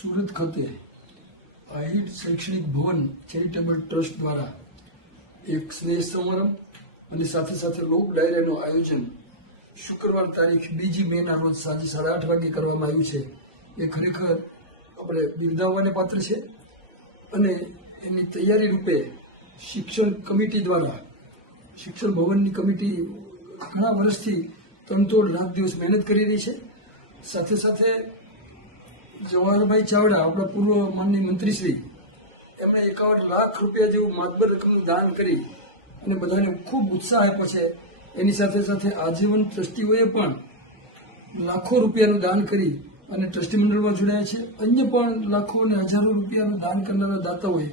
સુરત ખાતે આહિર શૈક્ષણિક ભવન charitable trust દ્વારા એક સ્નેહ સમારંભ અને સાથે સાથે લોક ડાયરાનું આયોજન શુક્રવાર તારીખ 2 મેના રોજ સાંજે 8:30 વાગે કરવામાં આવ્યું છે. એ ખરેખર આપણે બિરદાવવાને પાત્ર છે અને એની તૈયારી રૂપે શિક્ષણ કમિટી દ્વારા શિક્ષણ ભવનની કમિટી ઘણા વર્ષથી તનતોડ રાત દિવસ મહેનત કરી રહી છે. સાથે સાથે જવાહરભાઈ ચાવડા આપણા પૂર્વ માનનીય મંત્રીશ્રી એમણે 51 લાખ રૂપિયા જેવું માતબર રકમનું દાન કરી અને બધાને ખૂબ ઉત્સાહ આપ્યો છે. એની સાથે સાથે આજીવન ટ્રસ્ટીઓએ પણ લાખો રૂપિયાનું દાન કરી અને ટ્રસ્ટી મંડળમાં જોડાયા છે. અન્ય પણ લાખો અને હજારો રૂપિયાનું દાન કરનારા દાતાઓએ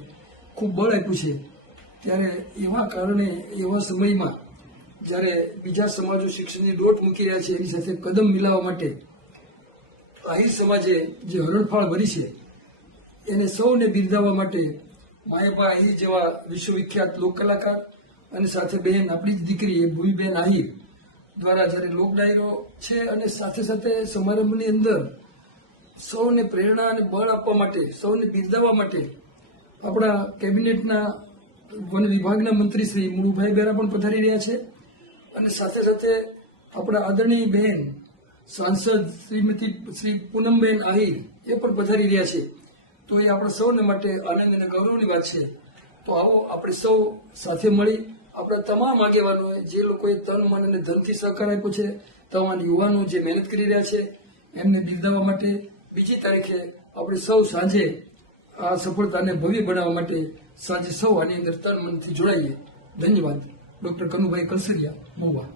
ખૂબ બળ આપ્યું છે. ત્યારે એવા કારણે એવા સમયમાં જ્યારે બીજા સમાજો શિક્ષણની દોટ મૂકી રહ્યા છે એની સાથે કદમ મિલાવવા માટે આહિર સમાજે જે હરણફાળ ભરી છે એને સૌને બિરદાવવા માટે માયાભા આહિર જેવા વિશ્વવિખ્યાત લોક કલાકાર અને સાથે બહેન આપણી જ દીકરી એ ભૂમિબેન આહિર દ્વારા જ્યારે લોક ડાયરો છે અને સાથે સાથે સમારંભની અંદર સૌને પ્રેરણા અને બળ આપવા માટે સૌને બિરદાવવા માટે આપણા કેબિનેટના વન વિભાગના મંત્રી શ્રી મુળુભાઈ બેરા પણ પધારી રહ્યા છે અને સાથે સાથે આપણા આદરણીય બહેન સાંસદ શ્રીમતી શ્રી પૂનમબેન આહિર એ પણ પધારી રહ્યા છે. તો એ આપણા સૌને માટે આનંદ અને ગૌરવની વાત છે. તો આવો આપણે સૌ સાથે મળી આપણા તમામ આગેવાનોએ જે લોકોએ તન મન અને ધનથી સહકાર આપ્યો છે, તમામ યુવાનો જે મહેનત કરી રહ્યા છે એમને બિરદાવવા માટે 2 તારીખે આપણે સૌ સાંજે આ સફળતાને ભવ્ય બનાવવા માટે સાંજે સૌ આની અંદર તન મનથી જોડાઈએ. ધન્યવાદ. ડોક્ટર કનુભાઈ કલસરિયા, મહુવા.